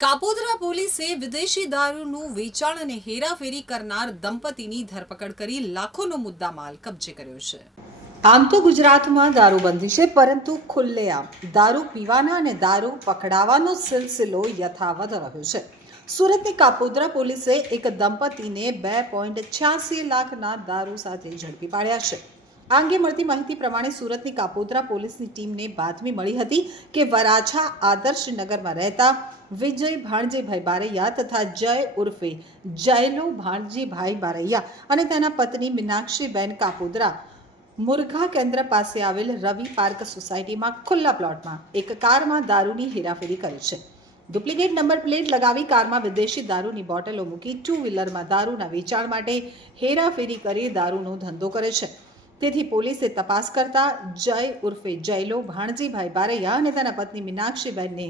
કાપોદ્રા પોલીસે વિદેશી દારૂનું વેચાણ અને હેરાફેરી કરનાર દંપતીની ધરપકડ કરી લાખોનો મુદ્દામાલ કબજે કર્યો છે। આમ તો ગુજરાતમાં દારૂબંધી છે, પરંતુ ખુલ્લેઆમ દારૂ પીવાના અને દારૂ પકડાવાનો સિલસિલો યથાવત રહ્યો છે। સુરતની કાપોદ્રા પોલીસે એક દંપતીને 2.86 લાખના દારૂ સાથે ઝડપી પાડ્યા છે। આ અંગે મળતી માહિતી પ્રમાણે સુરતની કાપોદ્રા પોલીસની ટીમને બાતમી મળી હતી કે વરાછા આદર્શનગરમાં રહેતા વિજય ભાણજીભાઈ બારૈયા તથા જય ઉર્ફે જયલો ભાણજીભાઈ બારૈયા અને તેના પત્ની મીનાક્ષીબેન કાપોદ્રા મુરઘા કેન્દ્ર પાસે આવેલ રવિ પાર્ક સોસાયટીમાં ખુલ્લા પ્લોટમાં એક કારમાં દારૂની હેરાફેરી કરી છે। ડુપ્લિકેટ નંબર પ્લેટ લગાવી કારમાં વિદેશી દારૂની બોટલો મૂકી 2 વ્હીલરમાં દારૂના વેચાણ માટે હેરાફેરી કરી દારૂનો ધંધો કરે છે। તેથી પોલીસે તપાસ કરતા જય ઉર્ફે જયલો ભાણજીભાઈ બારૈયા અને તેના પત્ની મીનાક્ષીબેનને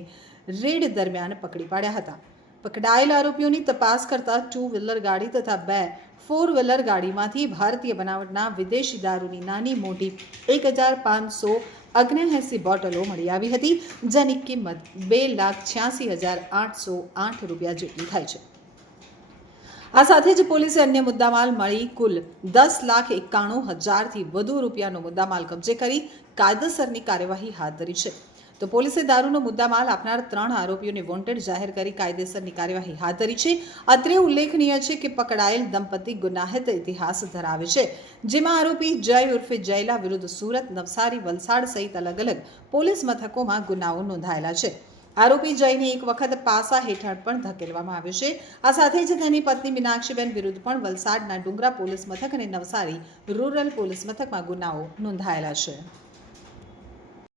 રેડ દરમિયાન પકડી પાડ્યા હતા। પકડાયેલ આરોપીઓની તપાસ કરતા 2 વ્હીલર ગાડી તથા 2 4 વ્હીલર ગાડીમાંથી ભારતીય બનાવટના વિદેશી દારૂની નાની મોટી 1579 બોટલો મળી આવી હતી, જેની કિંમત 2,86,808 રૂપિયા જેટલી થાય છે। આ સાથે જ પોલીસે અન્ય મુદ્દામાલ મળી કુલ 10,91,000થી વધુ રૂપિયાનો મુદ્દામાલ કબજે કરી કાયદેસરની કાર્યવાહી હાથ ધરી છે। તો પોલીસે દારૂનો મુદ્દામાલ આપનાર 3 આરોપીઓને વોન્ટેડ જાહેર કરી કાયદેસરની કાર્યવાહી હાથ ધરી છે। અત્રે ઉલ્લેખનીય છે કે પકડાયેલ દંપતી ગુનાહિત ઇતિહાસ ધરાવે છે, જેમાં આરોપી જય ઉર્ફે જયલા વિરુદ્ધ સુરત, નવસારી, વલસાડ સહિત અલગ અલગ પોલીસ મથકોમાં ગુનાઓ નોંધાયેલા છે। આરોપી જયને એક વખત પાસા હેઠળ પણ ધકેલવામાં આવ્યો છે। આ સાથે જ તેની પત્ની મીનાક્ષીબેન વિરુદ્ધ પણ વલસાડના ડુંગરા પોલીસ મથક અને નવસારી રૂરલ પોલીસ મથકમાં ગુનાઓ નોંધાયેલા છે।